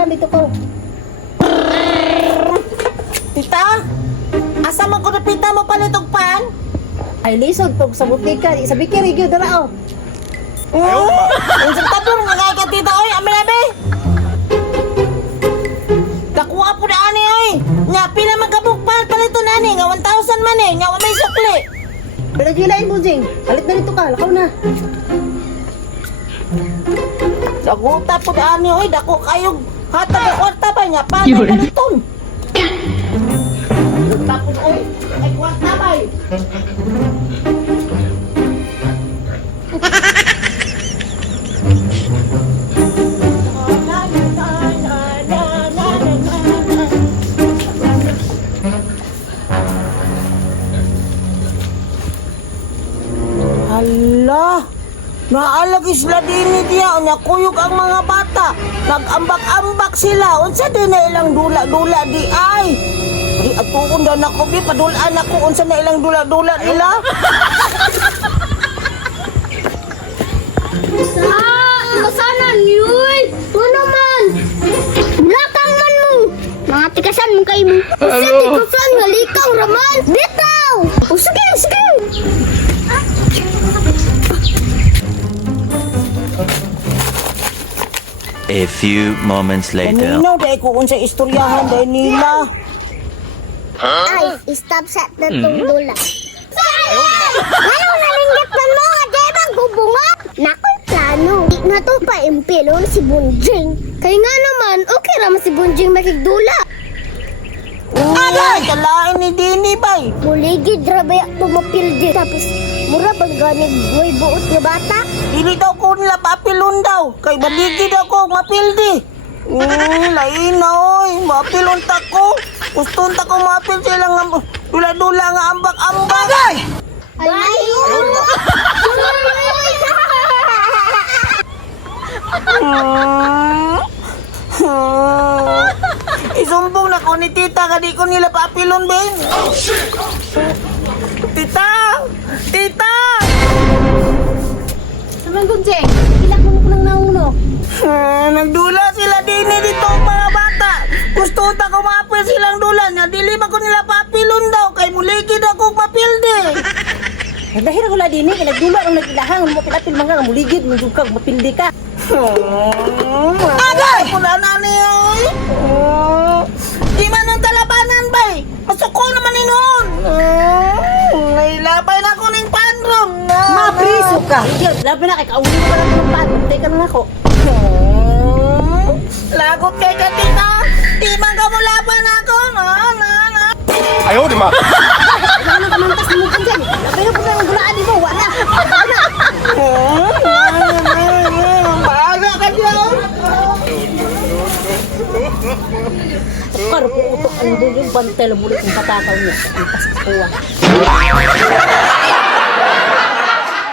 pan dito ko. Tita? Asa man ko napita mo palitog pan? Ay, lisod po sa butika. Sabi ka, Rigyo, dala, oh. Ang tabor nga kaya ka tita, oy, amin. Nakuha po na ani, oy. Nga, pila magkabukpan palito na ni. Nga, 1,000 man eh. Nga, may sukli. Pero gilain mo, Jing. Palit na dito ka, lakaw na. Daguta po na ani, oy. Dako kayong hatag ang kwarta ba niya? Paano paliton? Daguta po na, oy. Ay, kwarta ba eh. Hala, naalagi sila din niya, kuyog ang mga bata. Nag-ambak-ambak sila, unsa din na ilang dula-dula di ay. Di atuon daw nako bi, padulaan ako unsa na ilang dula-dula nila. Masanan yun! Ano man? Bulakang man mo! Mga tikasan mo kayo mo. Usa tikasan, halikaw raman! Bitaw! O sige, sige! A few moments later. Kanino dahil ko unsa istoryahan dahil nila. Ay, stop sa tatong dula. Ngayon nalinggit man mo, di ba gubunga? Nako'y plano. Di na to pa impilon si Bunjing. Kaya nga naman, okay raman si Bunjing makigdula. Agay! Kalain ni Dini bay. Muligid rabay ako mapildi. Tapos, mura bang ganig may buot nga bata? Dili daw ko nila papilon daw. Kay baligid ako mapildi. Lain na oy. Mapilon ta ko. Guston ta ko mapil silang dula-dula nga ambak-ambak. Agay! Ayun! Isumbong na ko ni tita kadi ko nila papilon ben. Tita! Tita! Saman kong, Jing. Ilak mo ko ng nauno. Nagdula sila din dito mga bata. Gusto ta ko mapil silang dula nga dili ba ko nila papilon daw kay muligid ako mapildi. Dahil ako lang din, nagdula ang nag-ilahang. Mapilapil mga nga muligid, magdugkag, mapildi ka. Agay! Pula na niya. Di man ang talabanan bay. Masuko naman ni noon. Nailabay na ko ng pandrom. Mapriso ka. Rigyo, labi na kay kauli mo lang ng pan. Hintay ka na ako. Lagot kay katina. Di man ka mo laban ako. Ayaw, di ma. Wala na kamantas mo ka, Jing. Labi na po na ang gulaan mo. Wala. Maaga ka dyan. Karo po utok ang buging bantel mulit ng patakaw niya. Ang paskuwa.